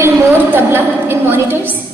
build more tabla in monitors.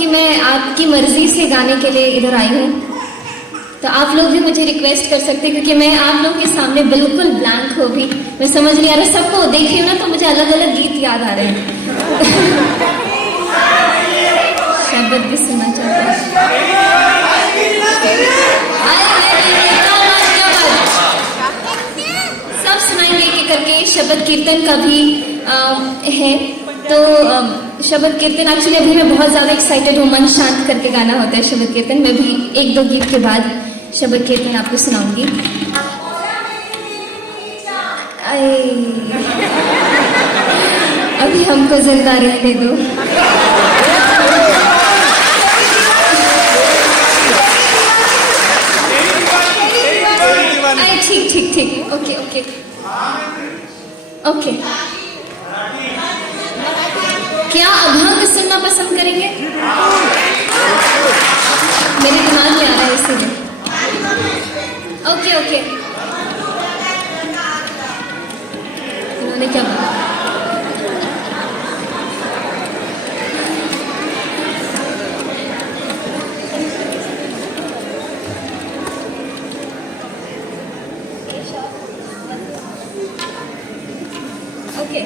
क्योंकि मैं आपकी मर्जी से गाने के लिए इधर आई हूँ, तो आप लोग भी मुझे रिक्वेस्ट कर सकते हैं, क्योंकि मैं आप लोग के सामने बिल्कुल ब्लैंक हो भी, मैं समझ नहीं आ रहा, सबको देख रही हूँ ना तो मुझे अलग अलग गीत याद आ रहे हैं। शब्द भी सुनना चाहता हूँ। सब सुनाएंगे एक एक करके। शब्द कीर्तन का भी है, तो शब्द कीर्तन एक्चुअली अभी मैं बहुत ज़्यादा एक्साइटेड हूँ। मन शांत करके गाना होता है शब्द कीर्तन। मैं भी एक दो गीत के बाद शब्द कीर्तन आपको सुनाऊंगी। अभी हमको जिंदा रहने दो। ठीक ठीक ठीक, ओके ओके ओके। क्या अभंग सुनना पसंद करेंगे? मेरे दिमाग में आ रहा है इसीलिए। ओके ओके, इन्होंने क्या बोला? ओके,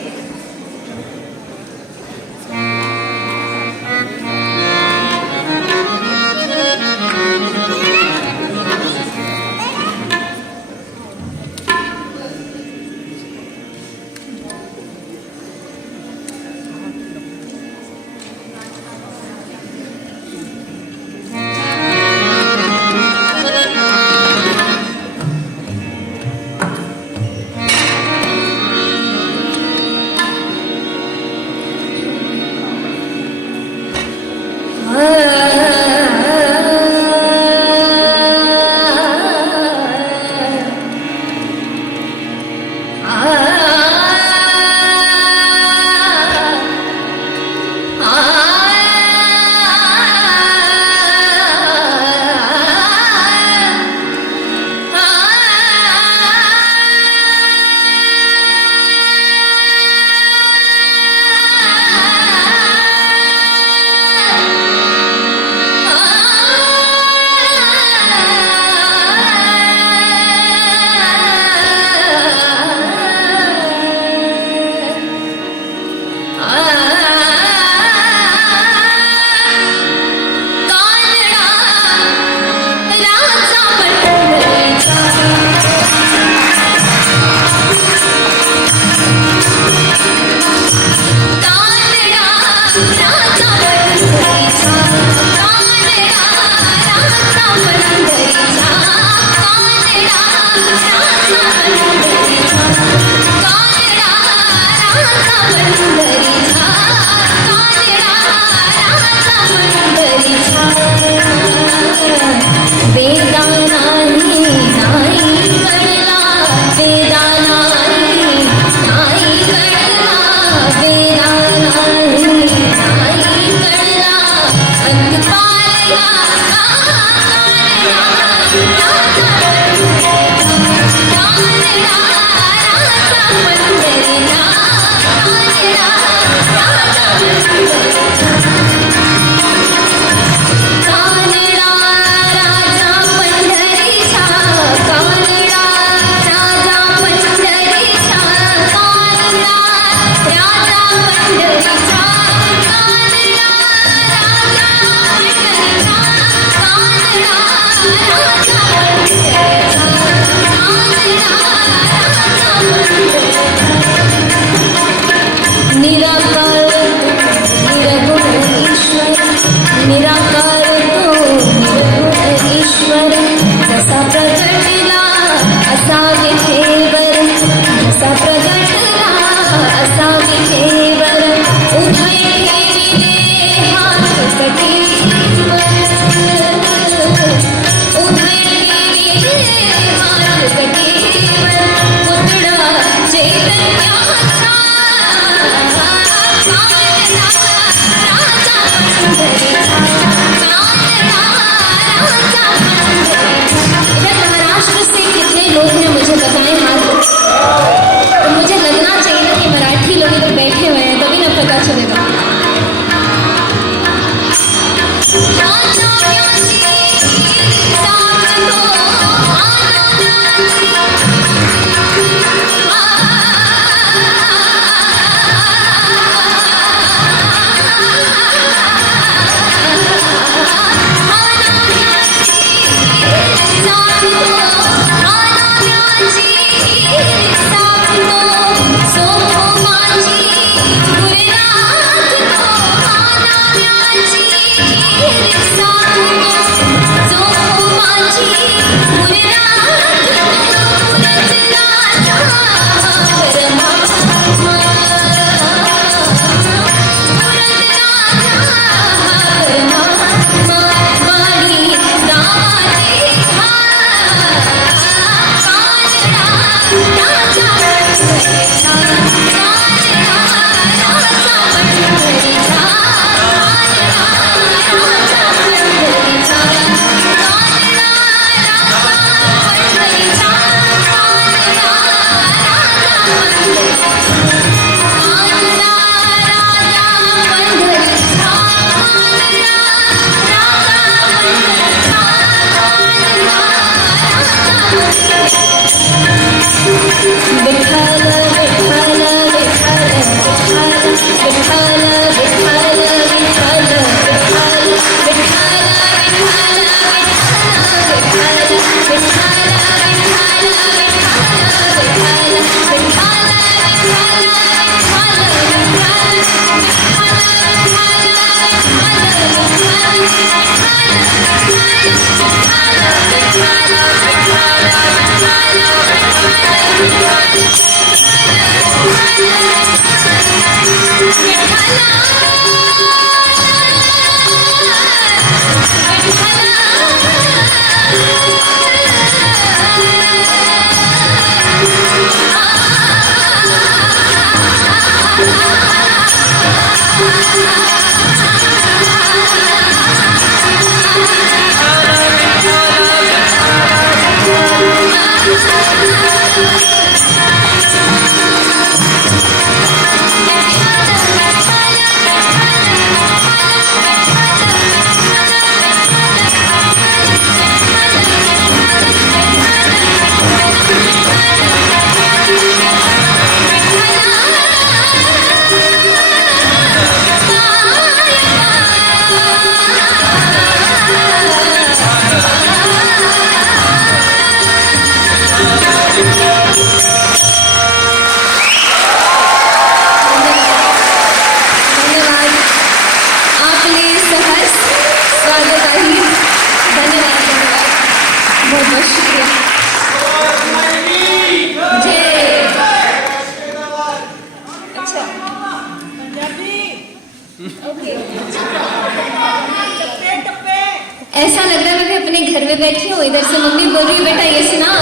ऐसा लग रहा है मैं अपने घर में बैठी हूँ, इधर से मम्मी बोल रही है बेटा ये सुनाओ,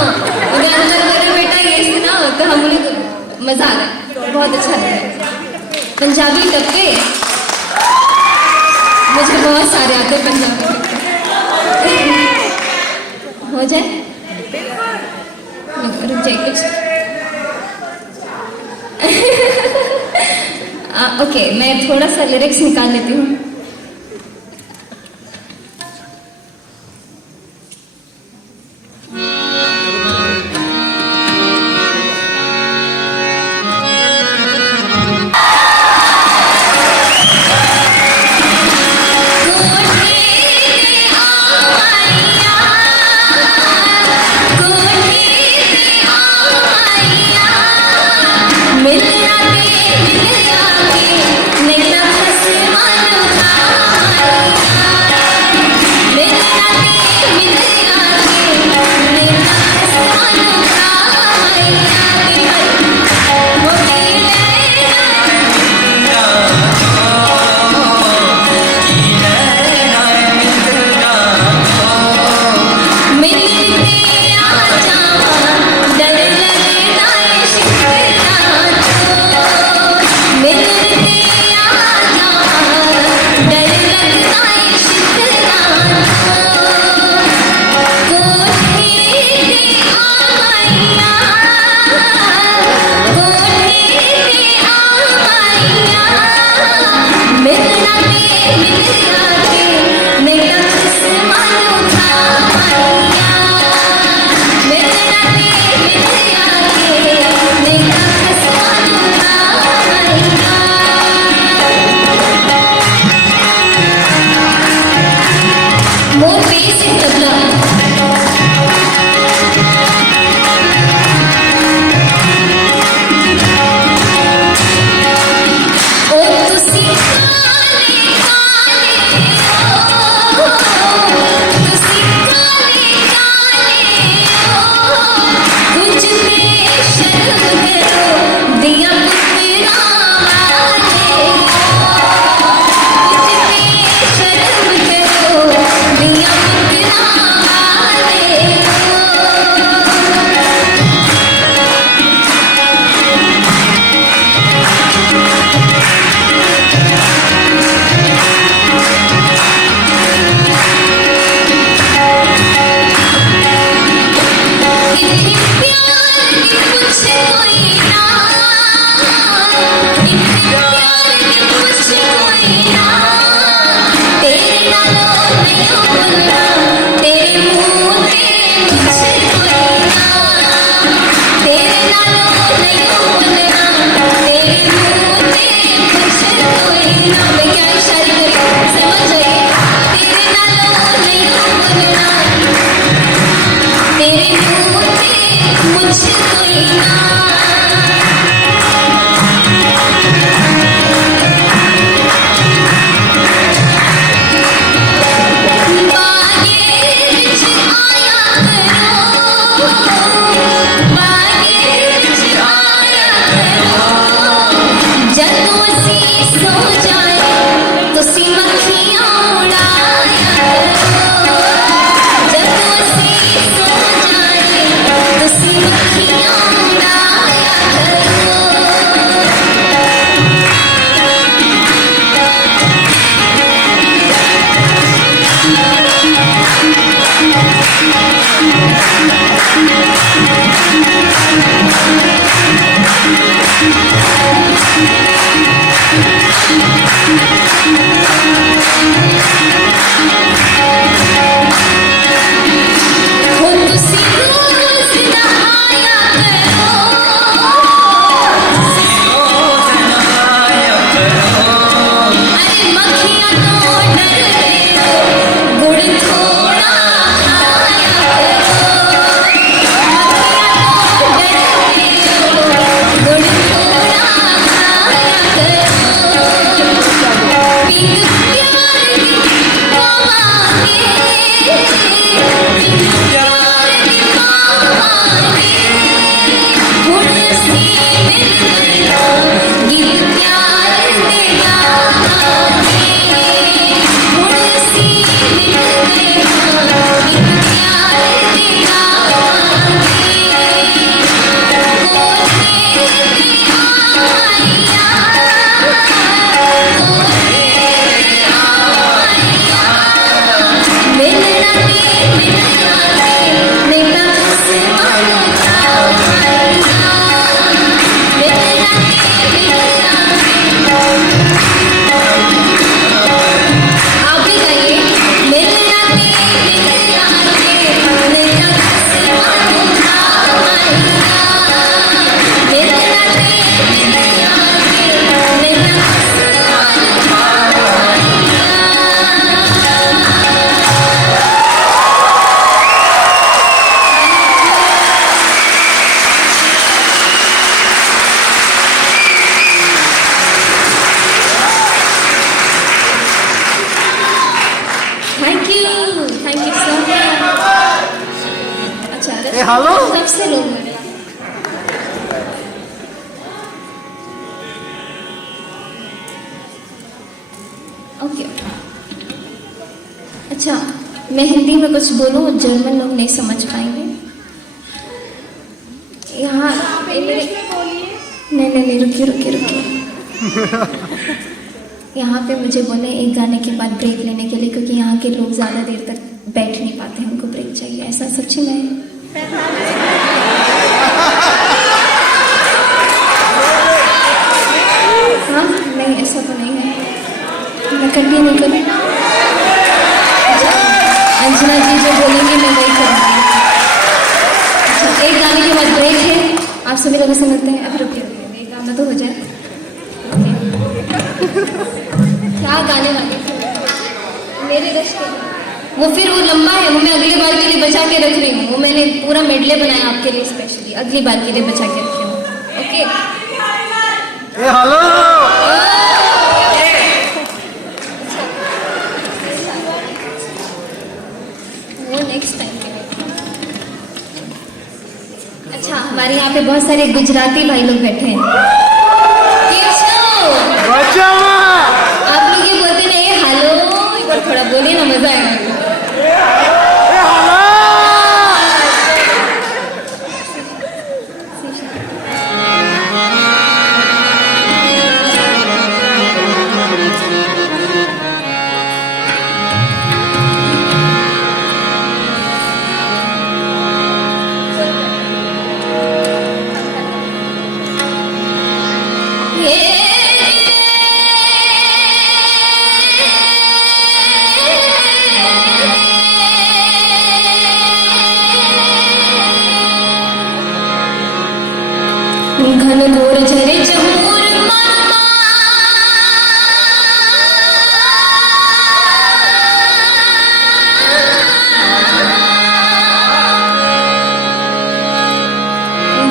उधर अंदर बोल रही है बेटा ये सुनाओ, तो हम लोग मजा आ रहा है, बहुत अच्छा लग रहा है। पंजाबी टप्पे मुझे बहुत सारे आते हैं पंजाबी टप्पे। हो जाए रुक जाए कुछ ओके, मैं थोड़ा सा लिरिक्स निकाल लेती हूँ। Thank you so much. अच्छा हेलो सबसे लोग मेरे ओके। अच्छा मैं हिंदी में कुछ बोलूँ, जर्मन लोग नहीं समझ पाएंगे। यहाँ नहीं रुकिए यहाँ पे मुझे बोले एक गाने के बाद ब्रेक लेने के लिए, क्योंकि यहाँ के लोग ज़्यादा देर तक बैठ नहीं पाते, हमको ब्रेक चाहिए। ऐसा सच्ची में है? हाँ नहीं ऐसा तो नहीं है, मैं कंटिन्यू करूँ। अंजना जी जो बोलेंगे मैं वही करूँगी। अच्छा एक गाने के बाद ब्रेक है, आप सभी लोग ऐसे लगते हैं। अब रुकिए एक गाना तो हो जाए। क्या गाने वाले मेरे रिश्ते वो फिर वो लंबा है, वो मैं अगली बार के लिए बचा के रख रही हूँ। वो मैंने पूरा मेडले बनाया आपके लिए स्पेशली, अगली बार के लिए बचा के रखी हूँ। ओके हेलो वो नेक्स्ट टाइम के लिए। अच्छा हमारे यहाँ पे बहुत सारे गुजराती भाई लोग बैठे हैं। आप लोग ये बोलते नहीं हेलो, एक बार थोड़ा बोलिए ना, मजा आएगा। घन घोर झरे झूर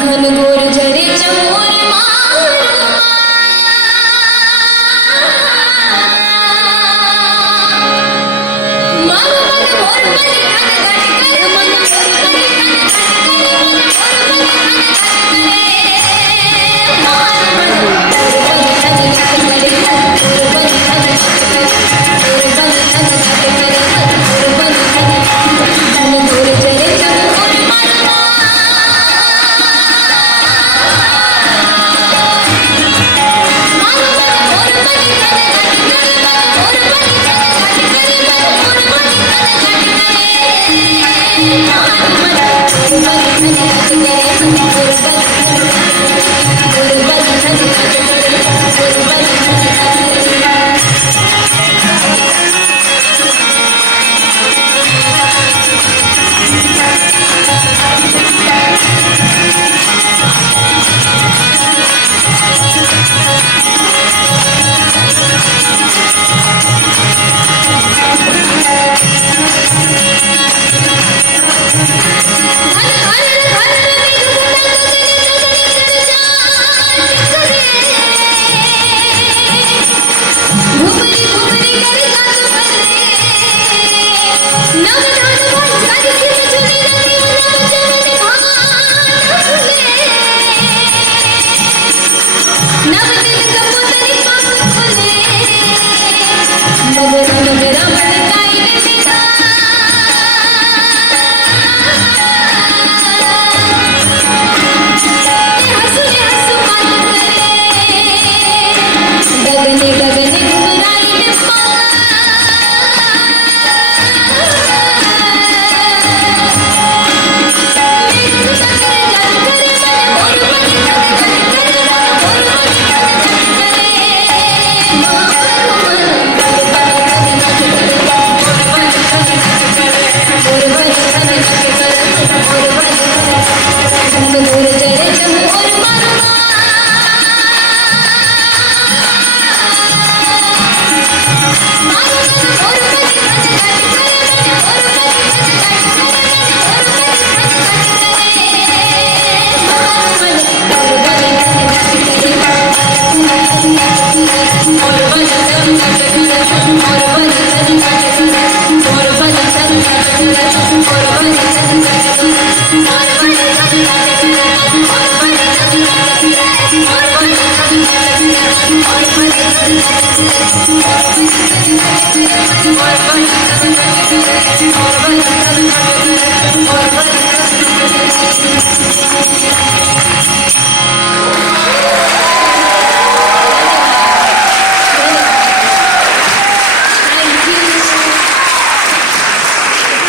घन घोर झरे झूर मार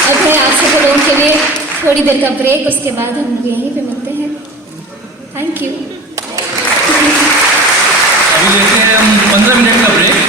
अब है आप सब लोगों के लिए थोड़ी देर का ब्रेक, उसके बाद हम यहीं पे मिलते हैं। Thank you. अभी लेते हैं हम 15 मिनट